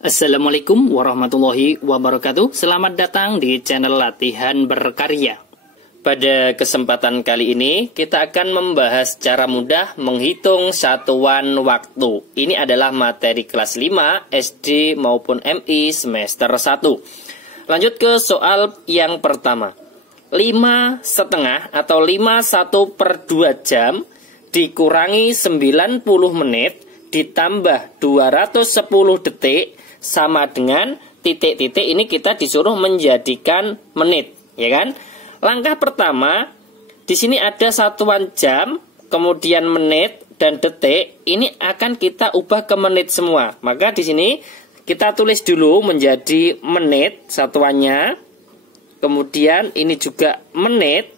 Assalamualaikum warahmatullahi wabarakatuh. Selamat datang di channel Latihan Berkarya. Pada kesempatan kali ini kita akan membahas cara mudah menghitung satuan waktu. Ini adalah materi kelas 5 SD maupun MI semester 1. Lanjut ke soal yang pertama. 5,5 atau 51/2 jam dikurangi 90 menit ditambah 210 detik sama dengan titik-titik. Ini kita disuruh menjadikan menit, ya kan? Langkah pertama, di sini ada satuan jam, kemudian menit dan detik. Ini akan kita ubah ke menit semua. Maka di sini kita tulis dulu menjadi menit satuannya. Kemudian ini juga menit.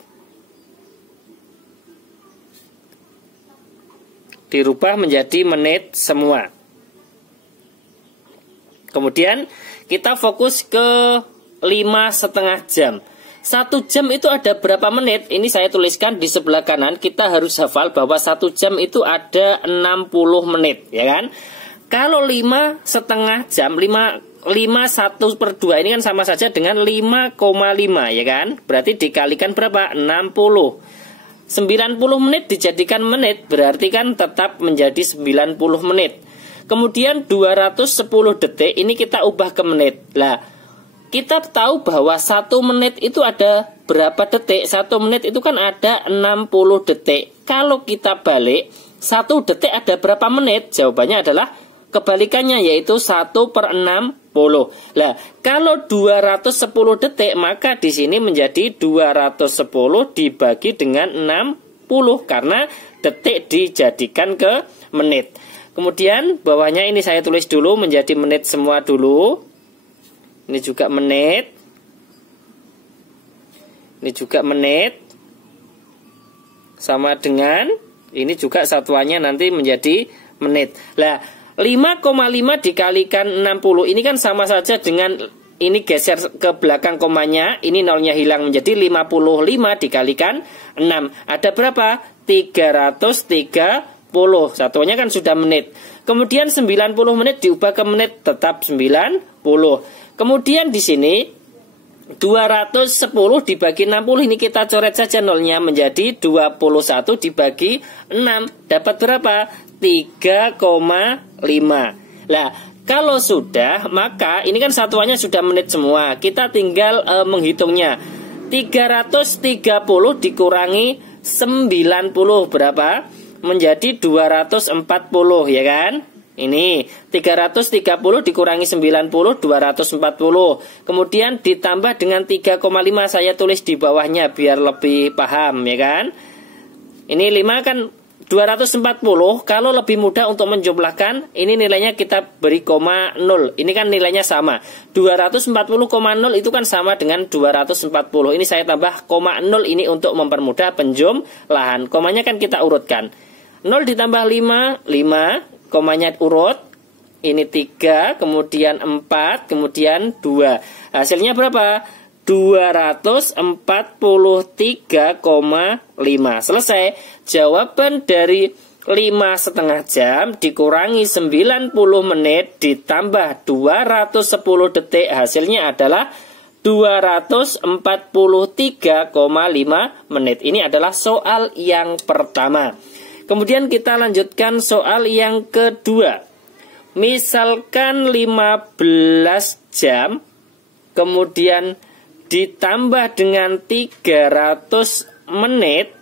Dirubah menjadi menit semua. Kemudian kita fokus ke 5,5 jam. 1 jam itu ada berapa menit? Ini saya tuliskan di sebelah kanan. Kita harus hafal bahwa 1 jam itu ada 60 menit, ya kan? Kalau 5,5 jam, 51/2 ini kan sama saja dengan 5,5, ya kan? Berarti dikalikan berapa? 60. 90 menit dijadikan menit, berarti kan tetap menjadi 90 menit. Kemudian 210 detik ini kita ubah ke menit. Lah, kita tahu bahwa 1 menit itu ada berapa detik? 1 menit itu kan ada 60 detik. Kalau kita balik, 1 detik ada berapa menit? Jawabannya adalah kebalikannya, yaitu 1/60. Lah, kalau 210 detik, maka di sini menjadi 210 dibagi dengan 60 karena detik dijadikan ke menit. Kemudian bawahnya ini saya tulis dulu menjadi menit semua dulu. Ini juga menit. Ini juga menit. Sama dengan ini juga satuannya nanti menjadi menit. Lah, 5,5 dikalikan 60 ini kan sama saja dengan ini geser ke belakang komanya. Ini nolnya hilang menjadi 55 dikalikan 6. Ada berapa? 330. Satuannya kan sudah menit. Kemudian 90 menit diubah ke menit tetap 90. Kemudian di sini 210 dibagi 60 ini kita coret saja nolnya menjadi 21 dibagi 6. Dapat berapa? 3,5. Lah, kalau sudah maka ini kan satuannya sudah menit semua. Kita tinggal menghitungnya. 330 dikurangi 90 berapa? Menjadi 240, ya kan? Ini 330 dikurangi 90 240. Kemudian ditambah dengan 3,5 saya tulis di bawahnya biar lebih paham, ya kan? Ini 5 kan 240. Kalau lebih mudah untuk menjumlahkan, ini nilainya kita beri koma 0. Ini kan nilainya sama. 240,0 itu kan sama dengan 240. Ini saya tambah koma 0 ini untuk mempermudah penjumlahan. Komanya kan kita urutkan. 0 ditambah 5, 5, komanya urut. Ini 3, kemudian 4, kemudian 2. Hasilnya berapa? 243,5. Selesai. Jawaban dari 5,5 jam dikurangi 90 menit ditambah 210 detik. Hasilnya adalah 243,5 menit. Ini adalah soal yang pertama. Kemudian kita lanjutkan soal yang kedua. Misalkan 15 jam, kemudian ditambah dengan 300 menit,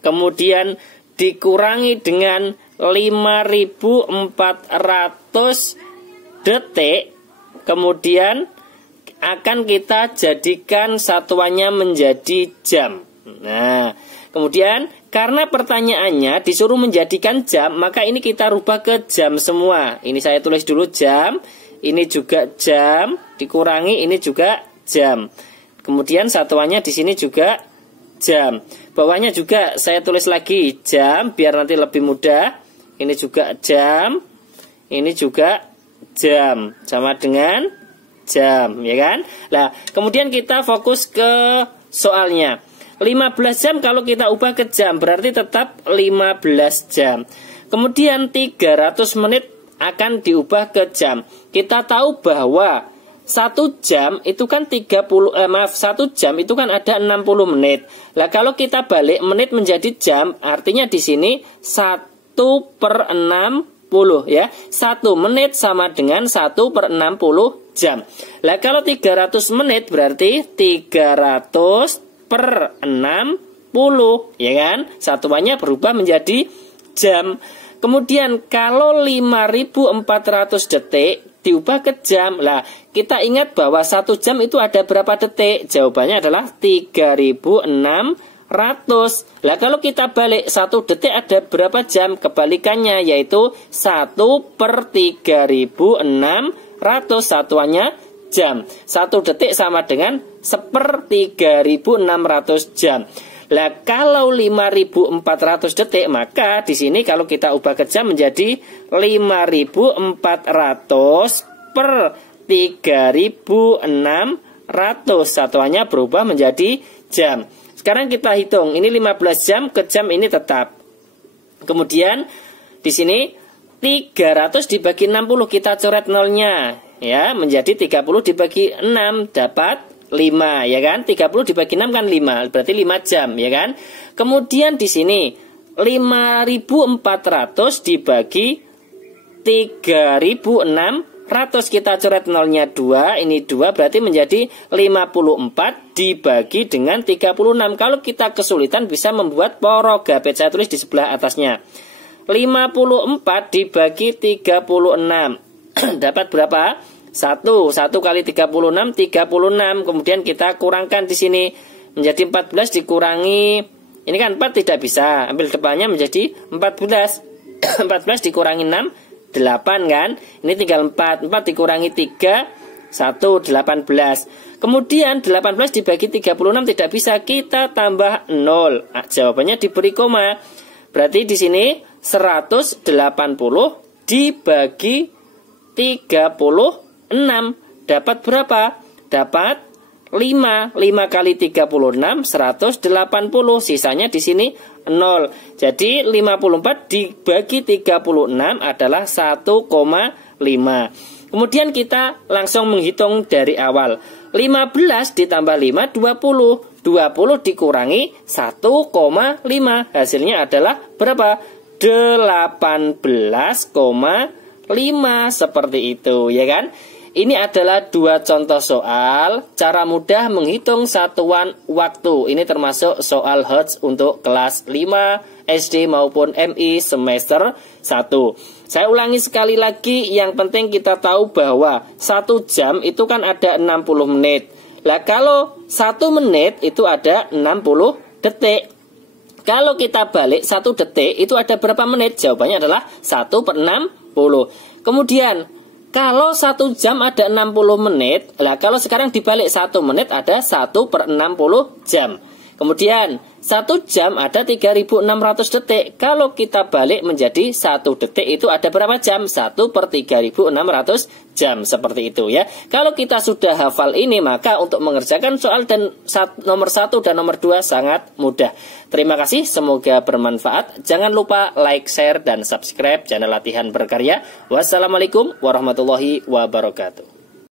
kemudian dikurangi dengan 5.400 detik, kemudian akan kita jadikan satuannya menjadi jam. Nah, kemudian karena pertanyaannya disuruh menjadikan jam, maka ini kita rubah ke jam semua. Ini saya tulis dulu jam, ini juga jam, dikurangi ini juga jam. Kemudian satuannya di sini juga jam. Bawahnya juga saya tulis lagi jam biar nanti lebih mudah. Ini juga jam, ini juga jam, sama dengan jam, ya kan? Nah, kemudian kita fokus ke soalnya. 15 jam kalau kita ubah ke jam berarti tetap 15 jam. Kemudian 300 menit akan diubah ke jam. Kita tahu bahwa 1 jam itu kan 1 jam itu kan ada 60 menit. Lah kalau kita balik menit menjadi jam, artinya di sini 1/60 ya. 1 menit sama dengan 1/60 jam. Lah kalau 300 menit berarti 300/60 ya kan? Satuannya berubah menjadi jam. Kemudian kalau 5.400 detik diubah ke jam. Lah, kita ingat bahwa 1 jam itu ada berapa detik? Jawabannya adalah 3.600. Lah, kalau kita balik 1 detik ada berapa jam? Kebalikannya yaitu 1/3.600. Satuannya jam. 1 detik sama dengan 1/3.600 jam. Lah kalau 5.400 detik, maka di sini kalau kita ubah ke jam menjadi 5.400 per 3.600. Satuannya berubah menjadi jam. Sekarang kita hitung, ini 15 jam ke jam ini tetap. Kemudian di sini 300 dibagi 60 kita coret nolnya ya, menjadi 30 dibagi 6 dapat 5 ya kan, 30 dibagi 6 kan 5, berarti 5 jam ya kan. Kemudian di sini 5.400 dibagi 3.600 kita coret nolnya 2, ini 2 berarti menjadi 54 dibagi dengan 36. Kalau kita kesulitan bisa membuat porogapet, saya tulis di sebelah atasnya. 54 dibagi 36 dapat berapa? 1 kali 36, 36. Kemudian kita kurangkan di sini menjadi 14 dikurangi. Ini kan 4 tidak bisa. Ambil depannya menjadi 14. 14 dikurangi 6, 8 kan. Ini tinggal 4. 4 dikurangi 3, 1, 18. Kemudian 18 dibagi 36 tidak bisa. Kita tambah 0. Nah, jawabannya diberi koma. Berarti di sini 180 dibagi 36 dapat berapa? Dapat 5. 5 kali 36 180. Sisanya di sini 0. Jadi 54 dibagi 36 adalah 1,5. Kemudian kita langsung menghitung dari awal. 15 ditambah 5 20. 20 dikurangi 1,5. Hasilnya adalah berapa? 18,5 seperti itu ya kan. Ini adalah 2 contoh soal cara mudah menghitung satuan waktu. Ini termasuk soal HOTS untuk kelas 5 SD maupun MI semester 1. Saya ulangi sekali lagi, yang penting kita tahu bahwa 1 jam itu kan ada 60 menit. Lah kalau 1 menit itu ada 60 detik. Kalau kita balik 1 detik itu ada berapa menit? Jawabannya adalah 1/60. Kemudian kalau 1 jam ada 60 menit, lah kalau sekarang dibalik 1 menit ada 1/60 jam. Kemudian 1 jam ada 3.600 detik. Kalau kita balik menjadi 1 detik itu ada berapa jam? 1/3.600 jam, seperti itu ya. Kalau kita sudah hafal ini, maka untuk mengerjakan soal dan nomor 1 dan nomor 2 sangat mudah. Terima kasih, semoga bermanfaat. Jangan lupa like, share, dan subscribe channel Latihan Berkarya. Wassalamualaikum warahmatullahi wabarakatuh.